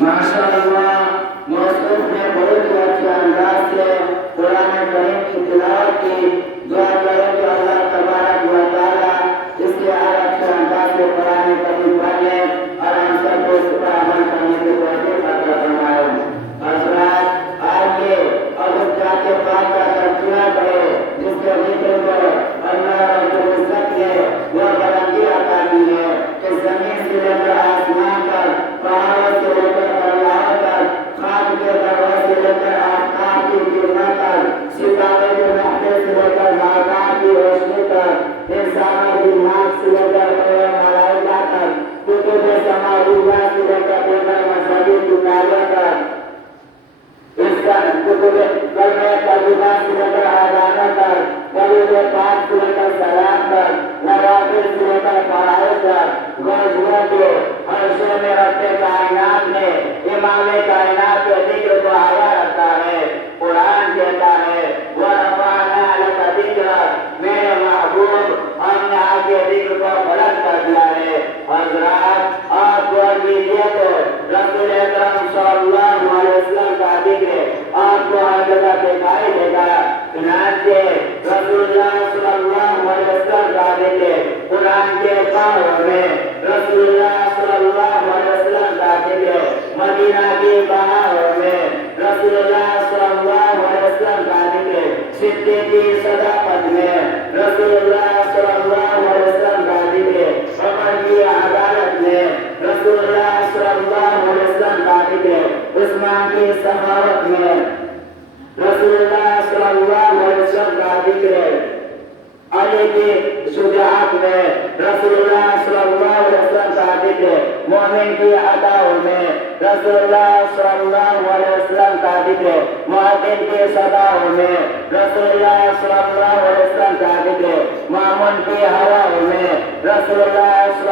माशाअल्लाह मौसूफ ने बहुत ही अच्छे अंदाज से कुरान करीम की तिलावत की। दुआ करें कि अल्लाह तबारक व तआला इसके और अच्छे अंदाज से कुरान करीम पढ़ ले और हम सबको इस पर अमल करने की तौफीक अता फरमाए। हज़रात, आइए अब उस जाते पाक का तज़किरा करें जिसके ज़िक्र पर अल्लाह रब्बुल इज़्ज़त ने वह बुलंदी अता की है कि ज़मीन से लेकर आसमान तक, पहाड़ों से लेकर दरियाओं तक, खाक के दर्रे से लेकर आसमान की किरणों तक, सितारे के महते से लेकर बादशाह की रोशनी तक, इंसानों की नाक से लेकर मलाइका तक, कुतुब समाविया से लेकर बेहतर मजहबी किताबों तक, इसका कुतुब कलमे तर्जुमा से लेकर आज़ानों तक, कलीमे पाक से लेकर सलाम तक, नवाफिल से लेकर फराइज़ तक, गज़लों के अर्शों में रखते कायनात ने इमाम कायनात के ज़िक्र को आया रखा है। कुरान कहता है वरफ़अना लका ज़िक्रक, मेरे महबूब हमने आपके ज़िक्र को बुलंद कर दिया है। हज़रात, आप गौर कीजिए तो रसूल अकरम सल्लल्लाहु अलैहि वसल्लम का ज़िक्र आपको हर जगह दिखाई देगा। चुनांचे रसूलुल्लाह सल्लल्लाहु अलैहि वसल्लम का ज़िक्र कुरान के पारों में, रसूलुल्लाह सल्लल्लाहु अलैहि वसल्लम का ज़िक्र मदीना की बहारों में, रसूलुल्लाह सल्लल्लाहु अलैहि वसल्लम का ज़िक्र सिद्दीक़ की सदाकत में, रसूलुल्लाह सल्लल्लाहु अलैहि वसल्लम का ज़िक्र उमर की अदालत में, रसूलुल्लाह सल्लल्लाहु अलैहि वसल्लम का ज़िक्र उस्मान की सखावत में, रसूलुल्लाह सल्लल्लाहु अलैहि वसल्लम का ज़िक्र अली की शुजाअत में, रसूलुल्लाह सल्लल्लाहु अलैहि वसल्लम का ज़िक्र मोमिन की अताओं में, रसूलुल्लाह सल्लल्लाहु अलैहि वसल्लम का ज़िक्र मुअद्दिन की सदाओं में, रसूलुल्लाह सल्लल्लाहु अलैहि वसल्लम का ज़िक्र मामून की हवाओं में, रसूलुल्लाह